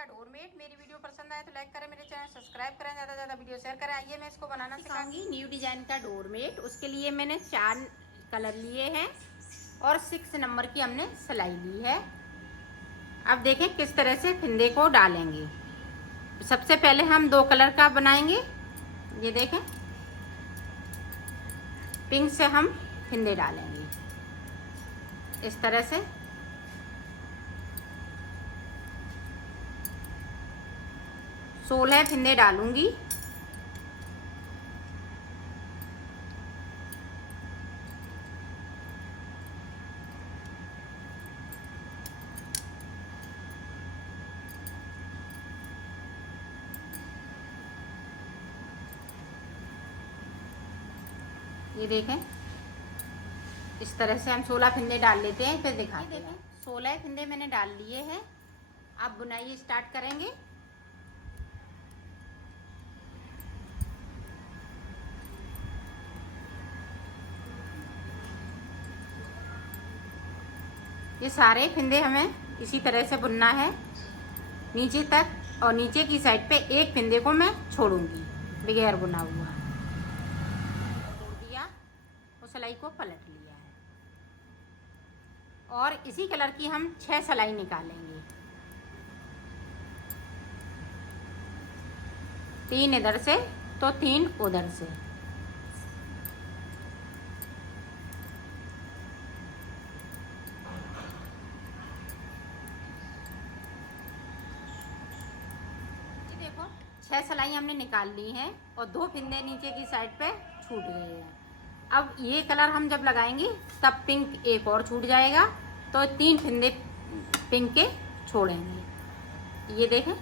का डोरमेट। मेरी वीडियो पसंद आए तो लाइक करें, मेरे चैनल सब्सक्राइब करें, ज़्यादा से ज़्यादा वीडियो शेयर करें। आइए मैं इसको बनाना सिखाऊंगी। न्यू डिजाइन का डोरमेट, उसके लिए मैंने 4 कलर लिए हैं और 6 नंबर की हमने सिलाई ली है। अब देखें किस तरह से फिंदे को डालेंगे। सबसे पहले हम 2 कलर का बनाएंगे। ये देखें, पिंक से हम फिंदे डालेंगे इस तरह से। सोलह फिंदे डालूंगी। ये देखें, इस तरह से हम 16 फिंदे डाल लेते हैं, फिर दिखाते हैं। 16 फिंदे मैंने डाल लिए हैं। अब बुनाई स्टार्ट करेंगे। ये सारे फिंदे हमें इसी तरह से बुनना है नीचे तक, और नीचे की साइड पे एक फिंदे को मैं छोड़ूंगी बगैर बुना हुआ। छोड़ दिया और सिलाई को पलट लिया है, और इसी कलर की हम 6 सिलाई निकालेंगे। 3 इधर से तो 3 उधर से। देखो 6 सिलाई हमने निकाल ली हैं और 2 फिंदे नीचे की साइड पे छूट गए हैं। अब ये कलर हम जब लगाएंगे तब पिंक एक और छूट जाएगा, तो 3 फिंदे पिंक के छोड़ेंगे। ये देखें,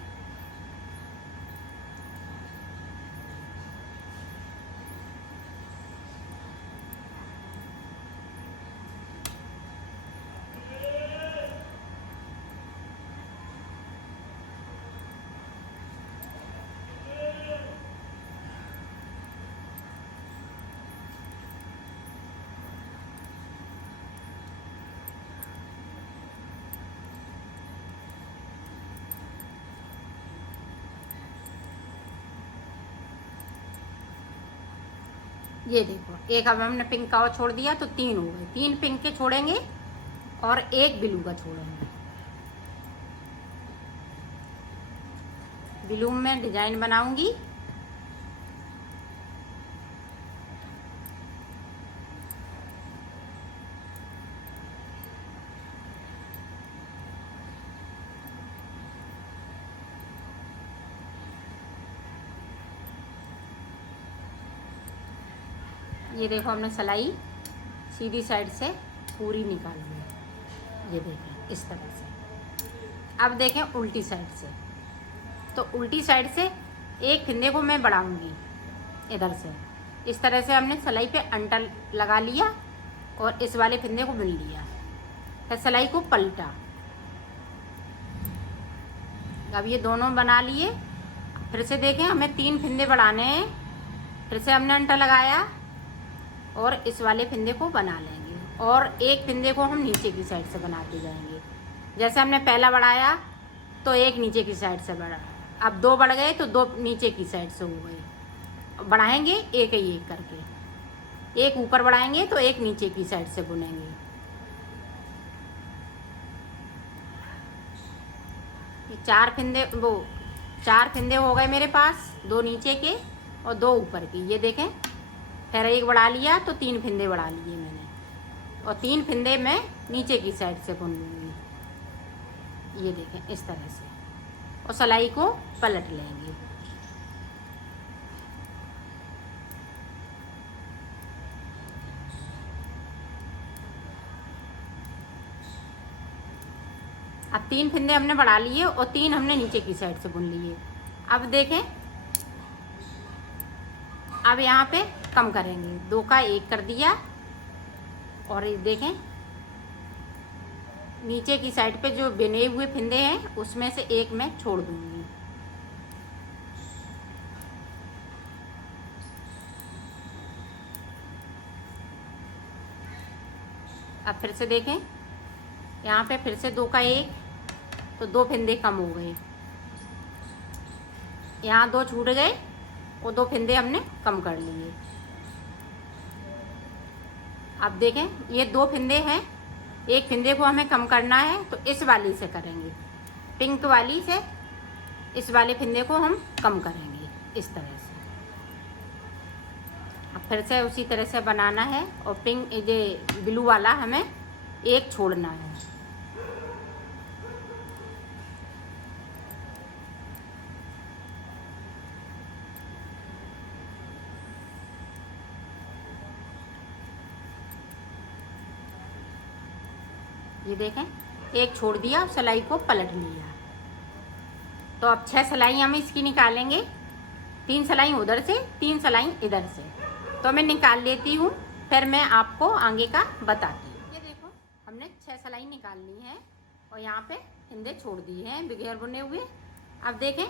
ये देखो, एक अब हमने पिंक का और छोड़ दिया तो 3 हो गए। 3 पिंक के छोड़ेंगे और 1 ब्लू का छोड़ेंगे। ब्लू में डिजाइन बनाऊंगी। ये देखो, हमने सिलाई सीधी साइड से पूरी निकाल ली है। ये देखें इस तरह से। अब देखें उल्टी साइड से, तो उल्टी साइड से एक फिंदे को मैं बढ़ाऊंगी इधर से। इस तरह से हमने सिलाई पे अंटर लगा लिया और इस वाले फिंदे को बुन लिया, फिर सिलाई को पलटा। अब ये दोनों बना लिए। फिर से देखें, हमें 3 फिंदे बढ़ाने हैं। फिर से हमने अंटर लगाया और इस वाले फिंदे को बना लेंगे, और एक फिंदे को हम नीचे की साइड से बनाते जाएंगे। जैसे हमने पहला बढ़ाया तो एक नीचे की साइड से बढ़ा, अब 2 बढ़ गए तो 2 नीचे की साइड से हो गए। बढ़ाएंगे एक ही एक करके, एक ऊपर बढ़ाएंगे तो एक नीचे की साइड से बुनेंगे। ये 4 फिंदे हो गए मेरे पास, 2 नीचे के और 2 ऊपर के। ये देखें, फिर एक बढ़ा लिया तो 3 फिंदे बढ़ा लिए मैंने, और 3 फिंदे मैं नीचे की साइड से बुन लूँगी। ये देखें इस तरह से, और सिलाई को पलट लेंगे। अब 3 फिंदे हमने बढ़ा लिए और 3 हमने नीचे की साइड से बुन लिए। अब देखें, अब यहाँ पे कम करेंगे, 2 का 1 कर दिया, और ये देखें नीचे की साइड पे जो बने हुए फिंदे हैं उसमें से एक मैं छोड़ दूंगी। अब फिर से देखें, यहाँ पे फिर से 2 का 1, तो 2 फिंदे कम हो गए। यहाँ 2 छूट गए, वो 2 फिंदे हमने कम कर लिए। अब देखें ये 2 फिंदे हैं, एक फिंदे को हमें कम करना है तो इस वाली से करेंगे, पिंक वाली से इस वाले फिंदे को हम कम करेंगे इस तरह से। अब फिर से उसी तरह से बनाना है और पिंक ये ब्लू वाला हमें एक छोड़ना है। ये देखें एक छोड़ दिया, सिलाई को पलट लिया। तो अब 6 सिलाई हम इसकी निकालेंगे, 3 सिलाई उधर से 3 सिलाई इधर से। तो मैं निकाल लेती हूँ, फिर मैं आपको आगे का बताती हूँ। ये देखो हमने 6 सिलाई निकाल ली है और यहाँ पे फिंदे छोड़ दिए हैं बगैर बुने हुए। अब देखें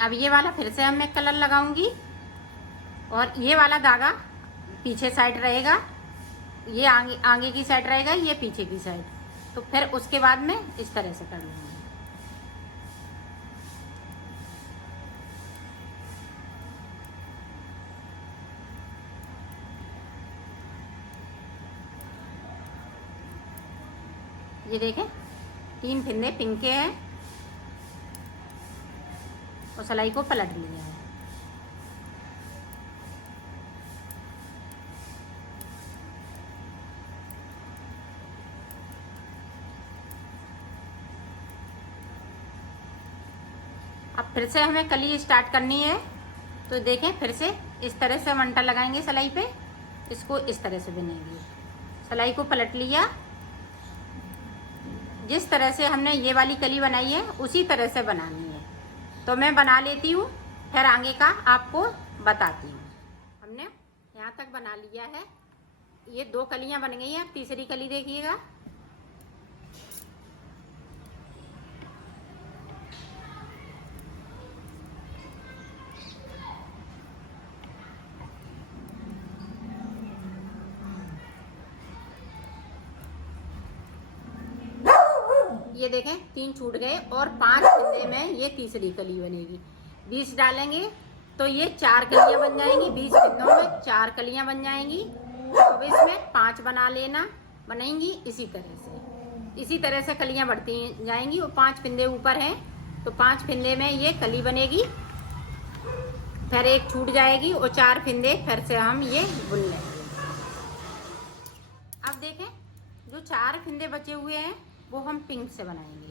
अब ये वाला फिर से मैं कलर लगाऊंगी और ये वाला धागा पीछे साइड रहेगा, ये आगे की साइड रहेगा, ये पीछे की साइड। तो फिर उसके बाद में इस तरह से कर लूँगी। ये देखें 3 फिंदे पिंक के हैं और सिलाई को पलट लिया है। अब फिर से हमें कली स्टार्ट करनी है। तो देखें फिर से इस तरह से हम अंटा लगाएंगे सिलाई पे, इसको इस तरह से बुनेंगे। सिलाई को पलट लिया, जिस तरह से हमने ये वाली कली बनाई है उसी तरह से बनानी है। तो मैं बना लेती हूँ, फिर आगे का आपको बताती हूँ। हमने यहाँ तक बना लिया है, ये 2 कलियाँ बन गई हैं। अब तीसरी कली देखिएगा। ये देखें 3 छूट गए और 5 फिंदे में ये तीसरी कली बनेगी। 20 डालेंगे तो ये 4 कलियां बन जाएंगी। 20 फिंदों में 4 कलियां बन जाएंगी। तो इसमें 5 बना लेना बनेंगी। इसी तरह से कलियां बढ़ती जाएंगी और 5 फिंदे ऊपर हैं तो 5 फिंदे में ये कली बनेगी। फिर एक छूट जाएगी और 4 फिंदे फिर से हम ये बुन लेंगे। अब देखें जो 4 फिंदे बचे हुए हैं वो हम पिंक से बनाएंगे।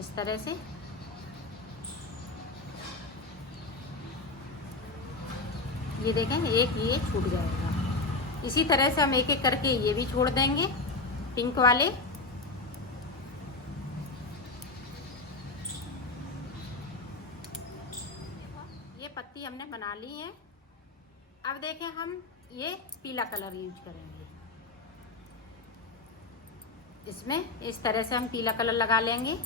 इस तरह से ये देखें एक ये छूट जाएगा। इसी तरह से हम एक एक करके ये भी छोड़ देंगे पिंक वाले। ये पत्ती हमने बना ली है। अब देखें हम ये पीला कलर यूज करेंगे। इसमें इस तरह से हम पीला कलर लगा लेंगे।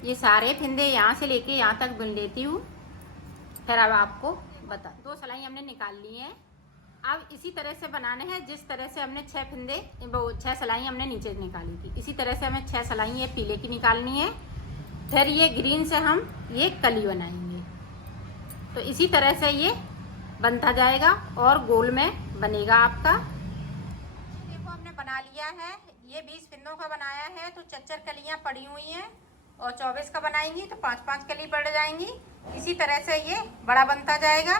ये सारे फिंदे यहाँ से लेके यहाँ तक बुन लेती हूँ। फिर अब आपको बता 2 सिलाई हमने निकाल ली है। अब इसी तरह से बनाने हैं जिस तरह से हमने 6 फिंदे 6 सिलाई हमने नीचे निकाली थी। इसी तरह से हमें 6 सिलाई ये पीले की निकालनी है। फिर ये ग्रीन से हम ये कली बनाएंगे। तो इसी तरह से ये बनता जाएगा और गोल में बनेगा आपका। देखो हमने बना लिया है। ये 20 फिंदों का बनाया है तो 4 कलियाँ पड़ी हुई हैं और 24 का बनाएंगी तो 5-5 कली पड़ जाएंगी। इसी तरह से ये बड़ा बनता जाएगा।